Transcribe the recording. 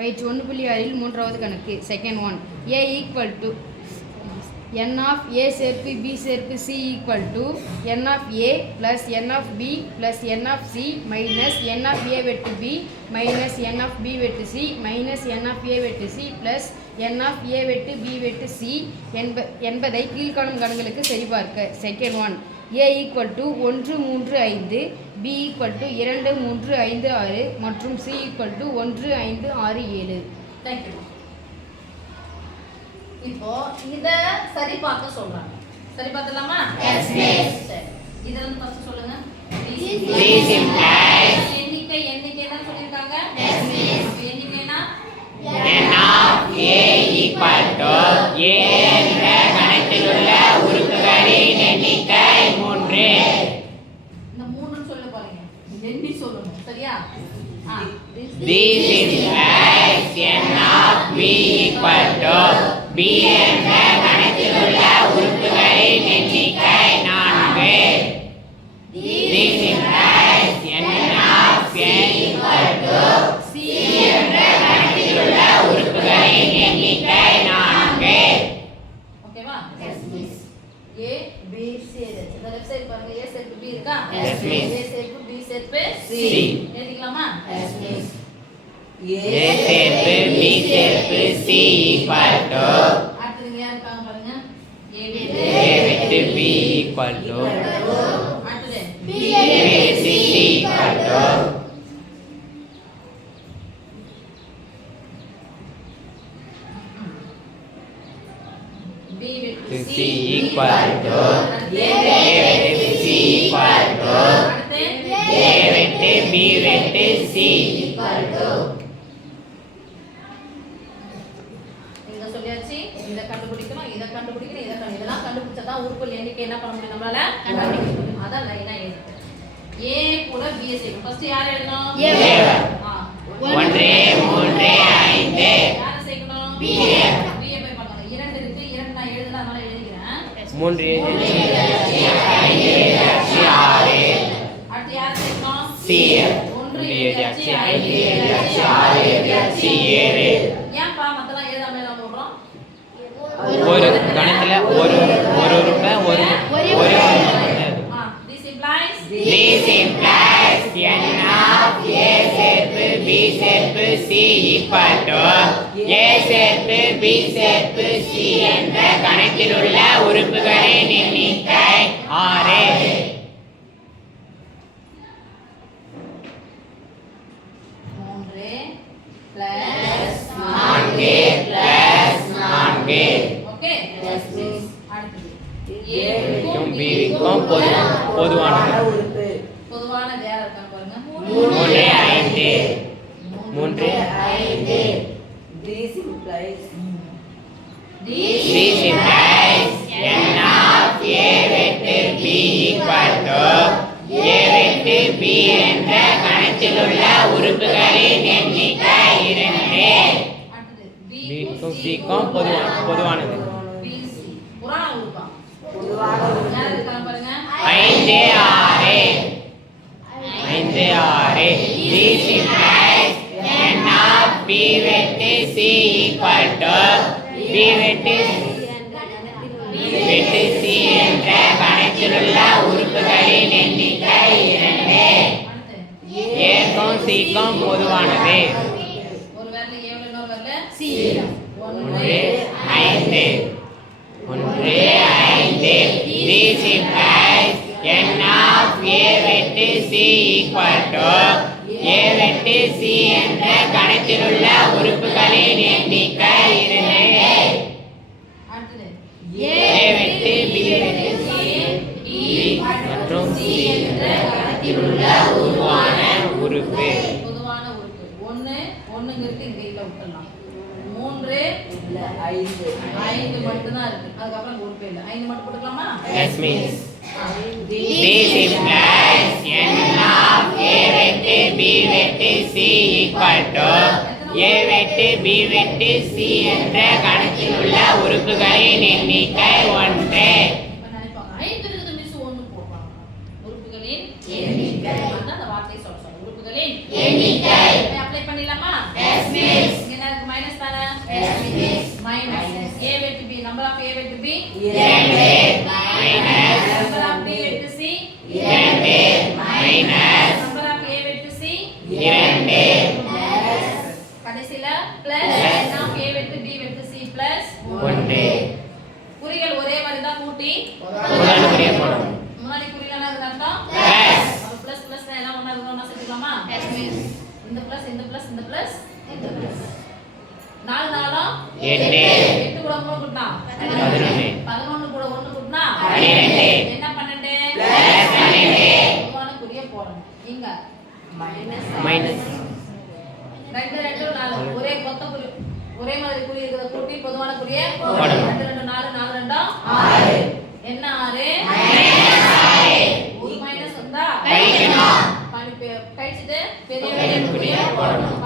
பயிற்சி 1.6 மூன்றாவது கணக்கு second one A equal to n of a சேர்ப்பு b சேர்ப்பு c equal to n of a plus n of b plus n of c minus n of a வெட்டு b minus n of b வெட்டு c minus n of a வெட்டு c plus n of a வெட்டு b வெட்டு c என்பதை கீழ்காணும் கணங்களுக்கு சரிபார்க்க second one a equal to 1 3 5 b equal to 2 3 5 6 மற்றும் c equal to 1 5 6 7. Thank you. இப்போ இத சரி பார்க்க சொல்றாங்க. சரி பார்க்கலாமா? Yes miss. சரி. இத வந்து ஃபர்ஸ்ட் சொல்லுங்க. This implies எண்ணிக்கை தான் சொல்லிருக்காங்க. Yes miss. அப்ப எண்ணிக்கைனா n of a equal to a என்ற கணக்கில் உள்ள உறுப்புகளின் எண்ணிக்கை 3. இந்த 3 சொல்ல பாருங்க. எண்ணி சொல்லணும். சரியா? This implies n of b equal to b என்ற கணக்கில் உள்ள உறுப்புகளின் எண்ணிக்கை 4. This implies n of a equal to c என்ற கணக்கில் உள்ள உறுப்புகளின் எண்ணிக்கை 4. ஓகேவா? Yes miss. a b c இந்த லெஃப்ட் சைடு பாருங்க a சேர்ப்பு b இருக்கா? Yes miss. a சேர்ப்பு b சேர்ப்பு c எழுதிக்கலாமா? Yes miss. a சேர்ப்பு b சேர்ப்பு c equal to அடுத்து யார் இருக்காங்க பாருங்க a விட்டு b equal to அடுத்து b விட்டு c equal to b with c equal to a விட்டு c equal to அடுத்து a விட்டு b விட்டு c equal to இங்க சொல்லியாச்சு இத கண்டுபிடிக்கணும் இதெல்லாம் கண்டுபிடிச்சா தான் உறுப்புகள் எண்ணிக்கை என்ன பண்ண முடியும் நம்மளால கண்டுபிடிக்க முடியும் அதான் லைனா எழுது a கூட b சேர்க்கணும் ஃபர்ஸ்ட் யார் எழுதணும் a 1 3 5 யார சேர்க்கணும் b போய் பார்க்கணும் 2 இருக்கு 2 நான் எழுதல அதனால எழுதிக்கிறேன் 3 அடுத்து யார சேர்க்கணும் c 1 எழுதியாச்சு 5 எழுதியாச்சு 6 எழுதியாச்சு 7 ஏன்பா மத்தலாம் எழுதாம நாம போடுறோம் ஒரு கணக்குல ஒரு உறுப்பை ஒரு this implies n of a சேர்ப்பு b சேர்ப்பு c equal to a சேர்ப்பு b சேர்ப்பு c என்ற கணக்கில் உள்ள உறுப்புகளின் எண்ணிக்கை 6. பொதுவானது யாரா இருக்காங்க பாருங்க 3 5 This implies This implies n of a வெட்டு b equal to a வெட்டு b என்ற கணக்கில் உள்ள உறுப்புகளின் எண்ணிக்கை 2. அடுத்து b க்கும் c க்கும் பொதுவானது bc புராண உறுப்பா பொதுவான யாரா இருக்காங்க பாருங்க 5 6 This implies n of b வெட்டு c equal to b வெட்டு c என்ற கணக்கில் உள்ள உறுப்புகளின் எண்ணிக்கை 2. அடுத்து a க்கும் c க்கும் பொதுவானது ஒரு வேர்ல a இன்னொரு வேர்ல c 1 5 This implies n of a வெட்டு c equal to a வெட்டு c என்ற கணக்கில் உள்ள உறுப்புகளின் எண்ணிக்கை 2. அடுத்து a வெட்டு b வெட்டு c b மற்றும் c என்ற கணக்கில் உள்ள பொதுவான உறுப்பு பொதுவான உறுப்பு 1 இருக்கு இங்க இல்ல விட்டுறலாம் 3 இல்ல 5 மட்டும் தான் இருக்கு அதுக்கப்புறம் உறுப்பே இல்ல 5 மட்டும் போட்டுக்கலாமா Yes means this implies n of a வெட்டு b வெட்டு c equal to a வெட்டு b வெட்டு c என்ற கணக்கில் உள்ள உறுப்புகளின் எண்ணிக்கை 1. இப்ப நினைப்பாங்க 5 இருக்குது மிஸ் 1 போடுறாங்க உறுப்புகளின் எண்ணிக்கை அதான் அந்த வார்த்தையை சொல்றோம் உறுப்புகளின் எண்ணிக்கை அப்ளை பண்ணிடலாமா எஸ் மிஸ் A வெட்டு B number of A வெட்டு B 2 minus number of B வெட்டு C 2 minus number of A வெட்டு C 2 கடைசில plus n of A வெட்டு B வெட்டு C plus 1 குறிகள் ஒரே மாதிரி தான் கூட்டி முதல் குறியை போடணும் முன்னாடி குறிகள் என்ன அர்த்தம் plus அப்ப பிளஸ் பிளஸ் என்ன ஒண்ணா இருக்கணும்னா சேர்த்துக்கலாமா இந்த பிளஸ் இந்த பிளஸ் இந்த பிளஸ் இந்த பிளஸ் 4 நாளும் 8 8 கூட 3 கூட்டினா 11 11 கூட 1 கூட்டினா 12 என்ன 12 plus 12 பொதுவான குறியை போடணும் இங்க minus 2 2 4 ஒரே கொத்த குறி ஒரே மாதிரி குறி இருக்கிறத கூட்டி பொதுவான குறியை போடணும். 2 2 4 4 2 6 என்ன 6 ஒரு மைனஸ் வந்தா கழிக்கணும். கழிச்சிட்டு பெரிய குறியை போடணும்